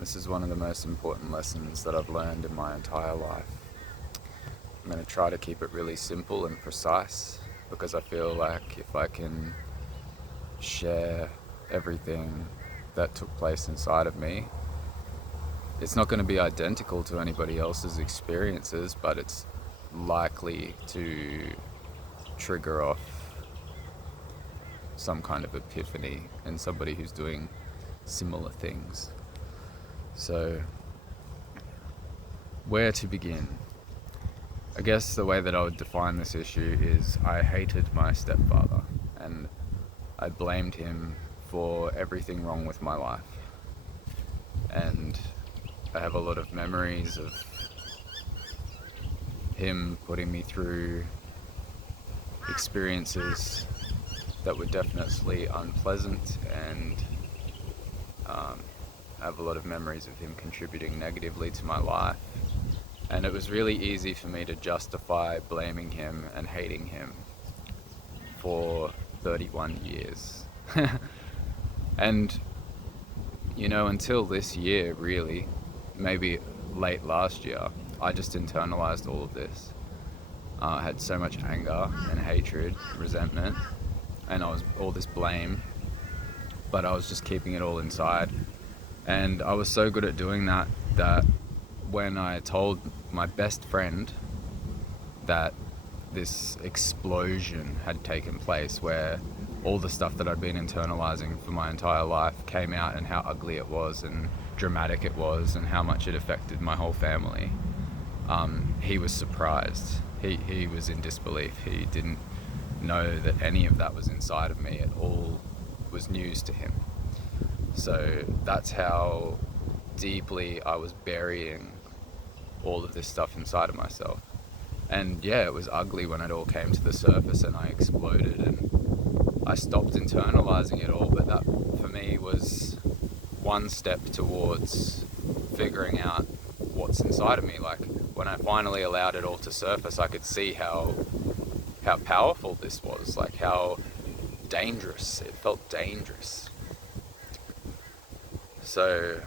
This is one of the most important lessons that I've learned in my entire life. I'm going to try to keep it really simple and precise because I feel like if I can share everything that took place inside of me, it's not going to be identical to anybody else's experiences, but it's likely to trigger off some kind of epiphany in somebody who's doing similar things. So, where to begin? I guess the way that I would define this issue is I hated my stepfather and I blamed him for everything wrong with my life. And I have a lot of memories of him putting me through experiences that were definitely unpleasant, and I have a lot of memories of him contributing negatively to my life. And it was really easy for me to justify blaming him and hating him for 31 years. And, until this year, really, maybe late last year, I just internalized all of this. I had so much anger and hatred, resentment, and I was all this blame, but I was just keeping it all inside. And I was so good at doing that when I told my best friend that this explosion had taken place, where all the stuff that I'd been internalizing for my entire life came out, and how ugly it was and dramatic it was and how much it affected my whole family, he was surprised. He was in disbelief. He didn't know that any of that was inside of me. It all was news to him. So that's how deeply I was burying all of this stuff inside of myself. And yeah, it was ugly when it all came to the surface and I exploded and I stopped internalizing it all, but that for me was one step towards figuring out what's inside of me. Like, when I finally allowed it all to surface, I could see how powerful this was, like how dangerous. It felt dangerous. So,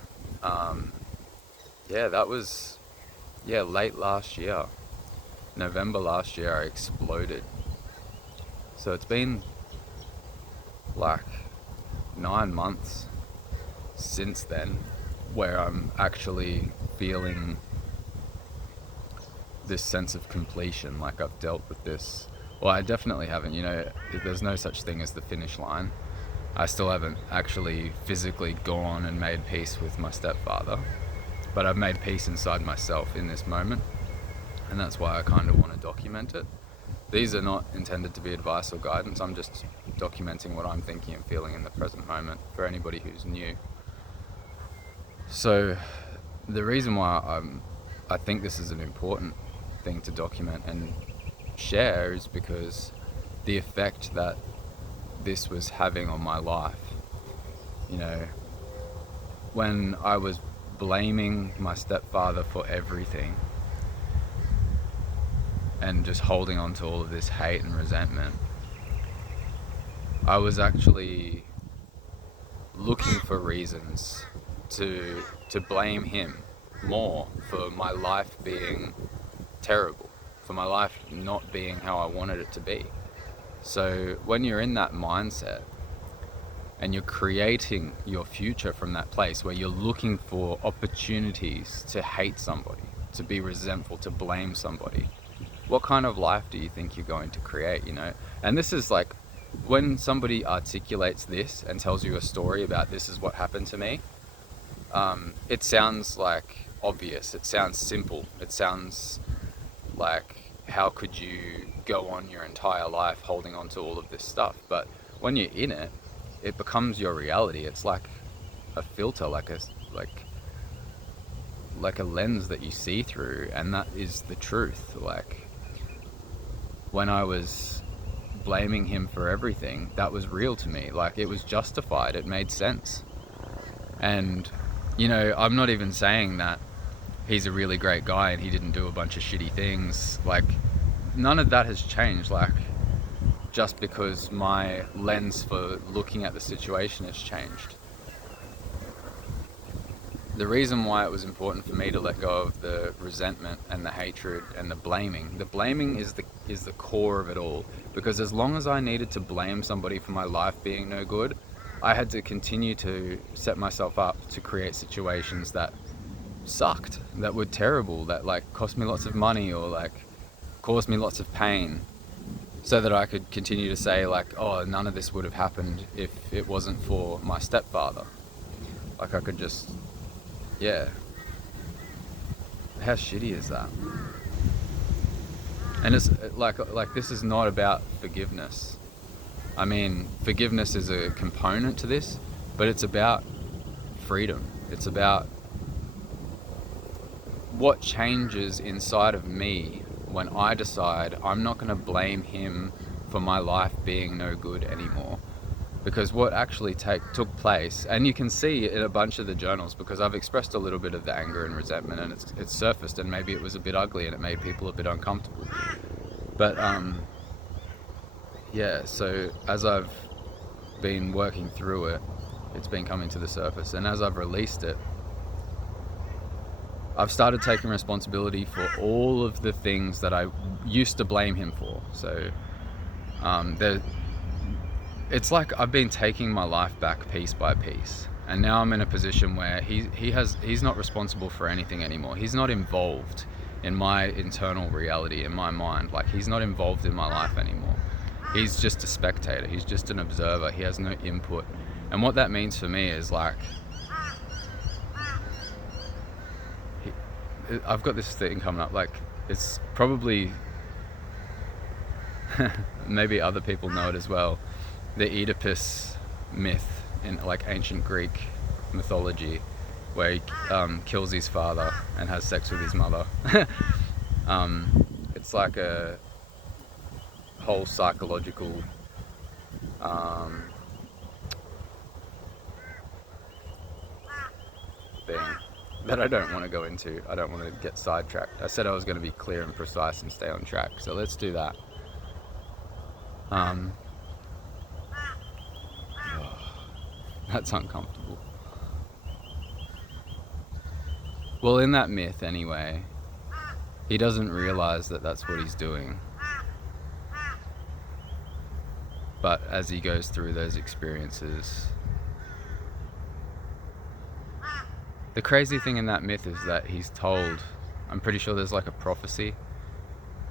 that was, late last year. November last year, I exploded. So it's been like 9 months since then where I'm actually feeling this sense of completion, like I've dealt with this. Well, I definitely haven't, there's no such thing as the finish line. I still haven't actually physically gone and made peace with my stepfather, but I've made peace inside myself in this moment, and that's why I kind of want to document it. These are not intended to be advice or guidance. I'm just documenting what I'm thinking and feeling in the present moment for anybody who's new. So the reason why I think this is an important thing to document and share is because the effect that this was having on my life. When I was blaming my stepfather for everything and just holding on to all of this hate and resentment, I was actually looking for reasons to blame him more for my life being terrible, for my life not being how I wanted it to be. So when you're in that mindset and you're creating your future from that place where you're looking for opportunities to hate somebody, to be resentful, to blame somebody, what kind of life do you think you're going to create, And this is like, when somebody articulates this and tells you a story about this is what happened to me, it sounds like obvious, it sounds simple, it sounds like, how could you go on your entire life holding on to all of this stuff? But when you're in it, it becomes your reality. It's like a filter, like a lens that you see through, and that is the truth. Like, when I was blaming him for everything, that was real to me. Like, it was justified, it made sense. And I'm not even saying that he's a really great guy and he didn't do a bunch of shitty things. Like, none of that has changed, like, just because my lens for looking at the situation has changed. the reason why it was important for me to let go of the resentment and the hatred and the blaming is the core of it all. Because as long as I needed to blame somebody for my life being no good, I had to continue to set myself up to create situations that sucked, that were terrible, that like cost me lots of money or like caused me lots of pain, so that I could continue to say like, oh, none of this would have happened if it wasn't for my stepfather. Like I could just, yeah. How shitty is that? And it's like this is not about forgiveness. I mean, forgiveness is a component to this, but it's about freedom. It's about what changes inside of me when I decide I'm not going to blame him for my life being no good anymore. Because what actually took place, and you can see in a bunch of the journals, because I've expressed a little bit of the anger and resentment, and it's surfaced, and maybe it was a bit ugly and it made people a bit uncomfortable. But yeah, so as I've been working through it, it's been coming to the surface, and as I've released it, I've started taking responsibility for all of the things that I used to blame him for. So it's like I've been taking my life back piece by piece, and now I'm in a position where he's not responsible for anything anymore. He's not involved in my internal reality, in my mind. Like, he's not involved in my life anymore. He's just a spectator. He's just an observer. He has no input. And what that means for me is like, I've got this thing coming up. Like, it's probably maybe other people know it as well. The Oedipus myth in like ancient Greek mythology, where he kills his father and has sex with his mother. It's like a whole psychological thing that I don't want to go into. I don't want to get sidetracked. I said I was going to be clear and precise and stay on track, so let's do that. That's uncomfortable. Well, in that myth anyway, he doesn't realize that that's what he's doing. But as he goes through those experiences, the crazy thing in that myth is that he's told, I'm pretty sure there's like a prophecy,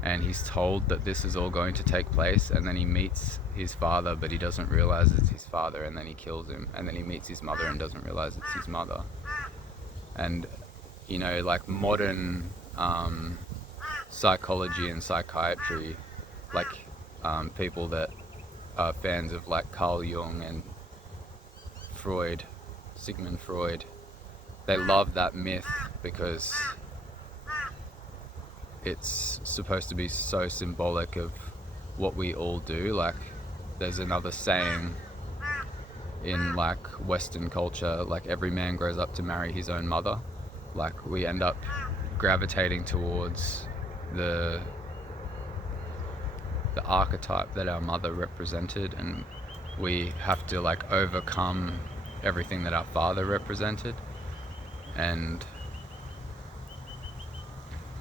and he's told that this is all going to take place, and then he meets his father, but he doesn't realize it's his father, and then he kills him, and then he meets his mother and doesn't realize it's his mother. And, you know, like modern psychology and psychiatry, like people that are fans of like Carl Jung and Freud, Sigmund Freud, they love that myth because it's supposed to be so symbolic of what we all do. Like, there's another saying in like Western culture, like every man grows up to marry his own mother. Like, we end up gravitating towards the archetype that our mother represented, and we have to like overcome everything that our father represented. And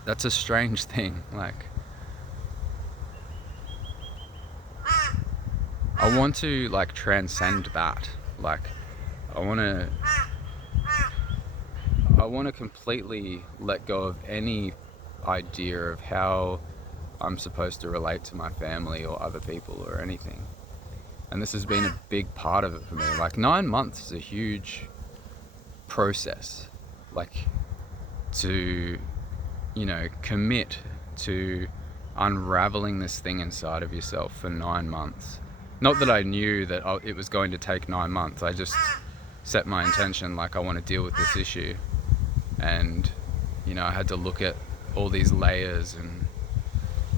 that's a strange thing. Like, I want to like transcend that. Like, I want to completely let go of any idea of how I'm supposed to relate to my family or other people or anything. And this has been a big part of it for me. Like, 9 months is a huge process. Like, to, you know, commit to unraveling this thing inside of yourself for 9 months. Not that I knew that it was going to take 9 months. I just set my intention, like, I want to deal with this issue. And, you know, I had to look at all these layers and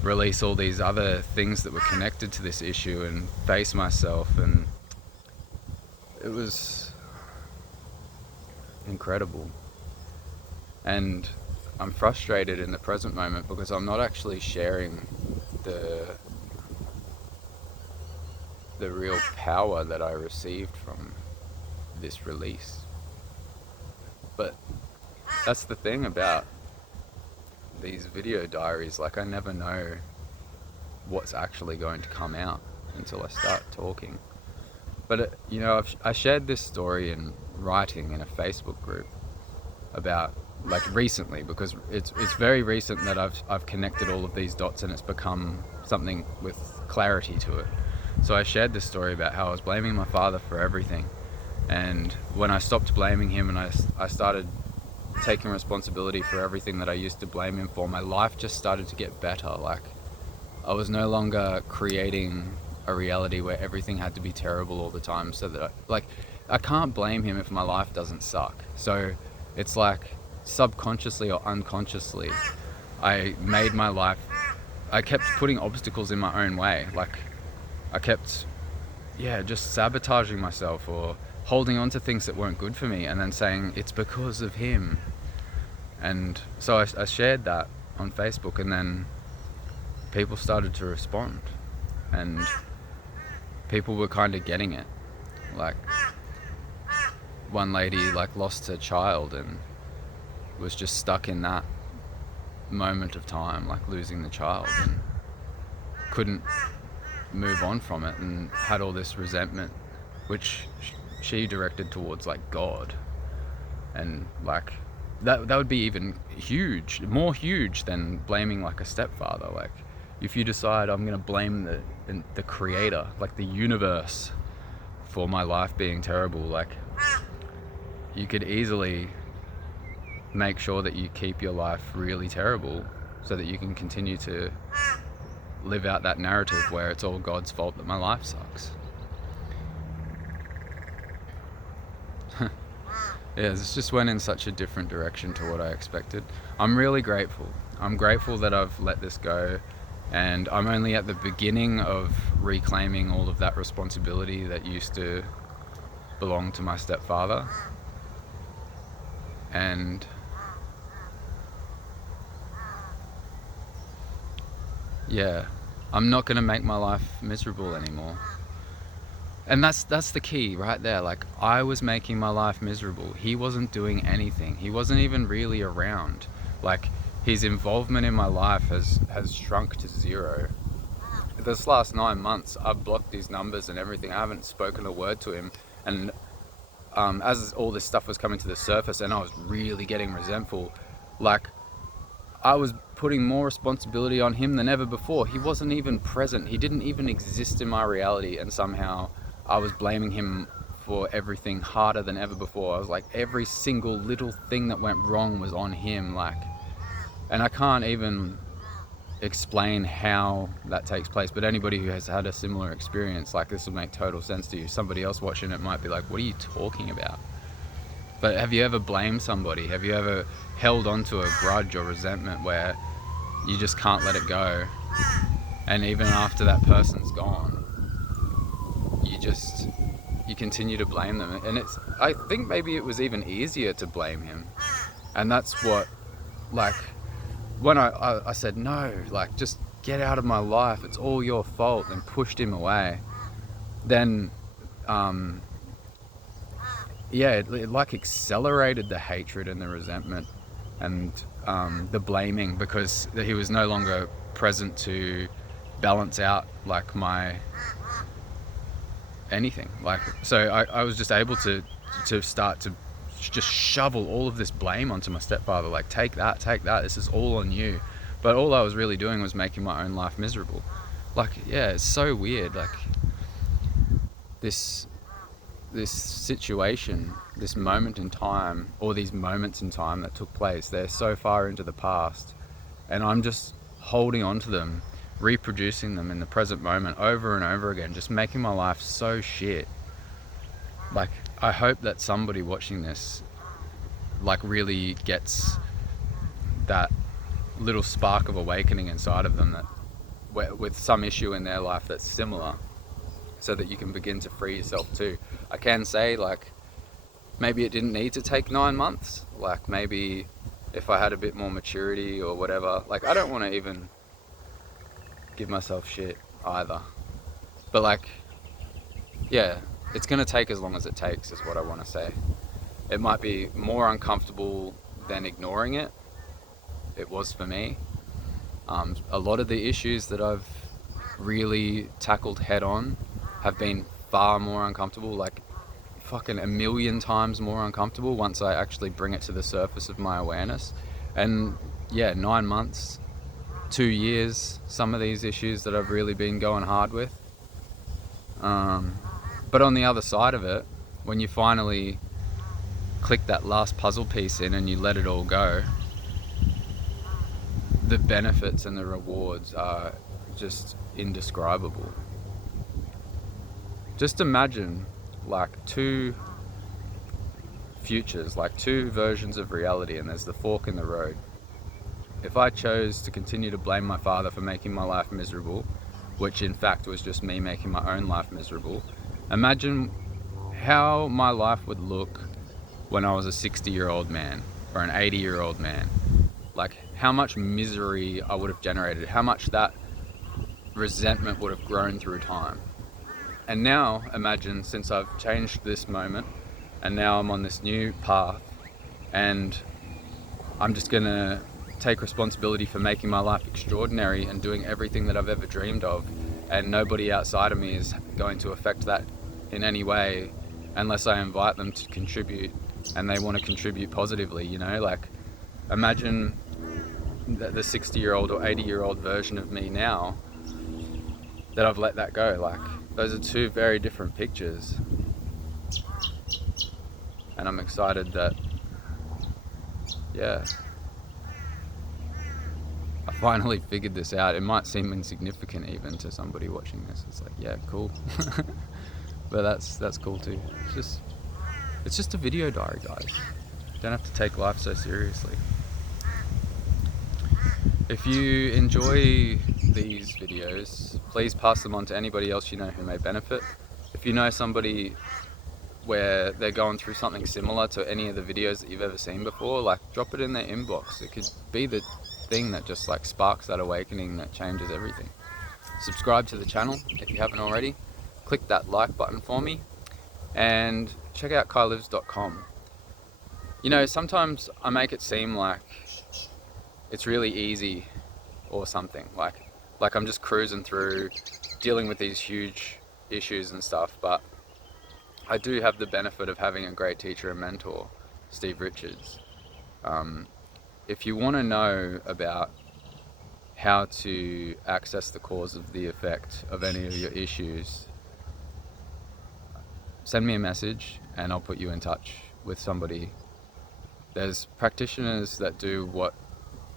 release all these other things that were connected to this issue and face myself. And it was incredible. And I'm frustrated in the present moment because I'm not actually sharing the real power that I received from this release. But that's the thing about these video diaries. Like, I never know what's actually going to come out until I start talking. But I shared this story in writing in a Facebook group about, like, recently, because it's very recent that I've connected all of these dots and it's become something with clarity to it. So I shared this story about how I was blaming my father for everything, and when I stopped blaming him and I started taking responsibility for everything that I used to blame him for, my life just started to get better. Like, I was no longer creating a reality where everything had to be terrible all the time, so that I can't blame him if my life doesn't suck. So it's like, subconsciously or unconsciously, I kept putting obstacles in my own way. Like, I kept just sabotaging myself or holding on to things that weren't good for me, and then saying it's because of him. And so I shared that on Facebook, and then people started to respond, and people were kind of getting it. Like, one lady lost her child and was just stuck in that moment of time, like losing the child, and couldn't move on from it, and had all this resentment, which she directed towards God. And that would be even more huge than blaming a stepfather. Like, if you decide I'm gonna blame the creator, the universe, for my life being terrible, you could easily make sure that you keep your life really terrible, so that you can continue to live out that narrative where it's all God's fault that my life sucks. Yeah, this just went in such a different direction to what I expected. I'm really grateful. I'm grateful that I've let this go, and I'm only at the beginning of reclaiming all of that responsibility that used to belong to my stepfather. And yeah, I'm not going to make my life miserable anymore. And that's the key right there. I was making my life miserable. He wasn't doing anything. He wasn't even really around. His involvement in my life has shrunk to zero. This last 9 months, I've blocked his numbers and everything. I haven't spoken a word to him. And as all this stuff was coming to the surface and I was really getting resentful, I was putting more responsibility on him than ever before. He wasn't even present. He didn't even exist in my reality, and somehow I was blaming him for everything harder than ever before. I was every single little thing that went wrong was on him. And I can't even explain how that takes place, but anybody who has had a similar experience, this will make total sense to you. Somebody else watching it might be like, what are you talking about? But have you ever blamed somebody? Have you ever held on to a grudge or resentment where you just can't let it go? And even after that person's gone, you continue to blame them. And I think maybe it was even easier to blame him. And that's what, when I said, no, just get out of my life, it's all your fault, and pushed him away, then it accelerated the hatred and the resentment and the blaming, because he was no longer present to balance out my anything. So I was just able to start to just shovel all of this blame onto my stepfather. Take that, this is all on you. But all I was really doing was making my own life miserable. It's so weird. This situation, this moment in time, or these moments in time that took place, they're so far into the past, and I'm just holding on to them, reproducing them in the present moment over and over again, just making my life so shit. I hope that somebody watching this really gets that little spark of awakening inside of them, that with some issue in their life that's similar, so that you can begin to free yourself too. I can say, maybe it didn't need to take 9 months. Maybe if I had a bit more maturity or whatever. I don't want to even give myself shit either. But it's going to take as long as it takes, is what I want to say. It might be more uncomfortable than ignoring it. It was for me. A lot of the issues that I've really tackled head on have been far more uncomfortable, like fucking a million times more uncomfortable once I actually bring it to the surface of my awareness. And yeah, 9 months, 2 years, some of these issues that I've really been going hard with. But on the other side of it, when you finally click that last puzzle piece in and you let it all go, the benefits and the rewards are just indescribable. Just imagine like two futures, like two versions of reality, and there's the fork in the road. If I chose to continue to blame my father for making my life miserable, which in fact was just me making my own life miserable, imagine how my life would look when I was a 60-year-old man or an 80-year-old man. Like how much misery I would have generated, how much that resentment would have grown through time. And now imagine, since I've changed this moment and now I'm on this new path and I'm just gonna take responsibility for making my life extraordinary and doing everything that I've ever dreamed of, and nobody outside of me is going to affect that in any way unless I invite them to contribute and they want to contribute positively, you know? Like imagine the 60-year-old or 80-year-old version of me now that I've let that go. Like those are two very different pictures, and I'm excited that I finally figured this out. It might seem insignificant even to somebody watching this. It's like, yeah, cool. But that's cool too. It's just a video diary, guys. You don't have to take life so seriously. If you enjoy these videos, please pass them on to anybody else you know who may benefit. If you know somebody where they're going through something similar to any of the videos that you've ever seen before, like drop it in their inbox. It could be the thing that just like sparks that awakening that changes everything. Subscribe to the channel if you haven't already. Click that like button for me and check out kailives.com. You know, sometimes I make it seem like it's really easy or something, like I'm just cruising through dealing with these huge issues and stuff, but I do have the benefit of having a great teacher and mentor, Steve Richards. If you want to know about how to access the cause of the effect of any of your issues, send me a message and I'll put you in touch with somebody. There's practitioners that do what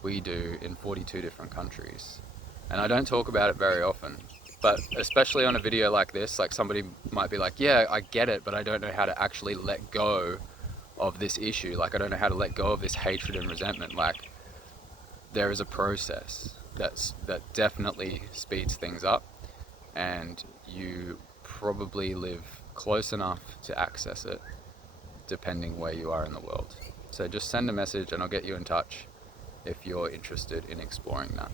we do in 42 different countries, and I don't talk about it very often, but especially on a video like this, like somebody might be like, yeah, I get it, but I don't know how to actually let go of this issue. Like I don't know how to let go of this hatred and resentment. Like there is a process that definitely speeds things up, and you probably live close enough to access it depending where you are in the world. So just send a message and I'll get you in touch if you're interested in exploring that.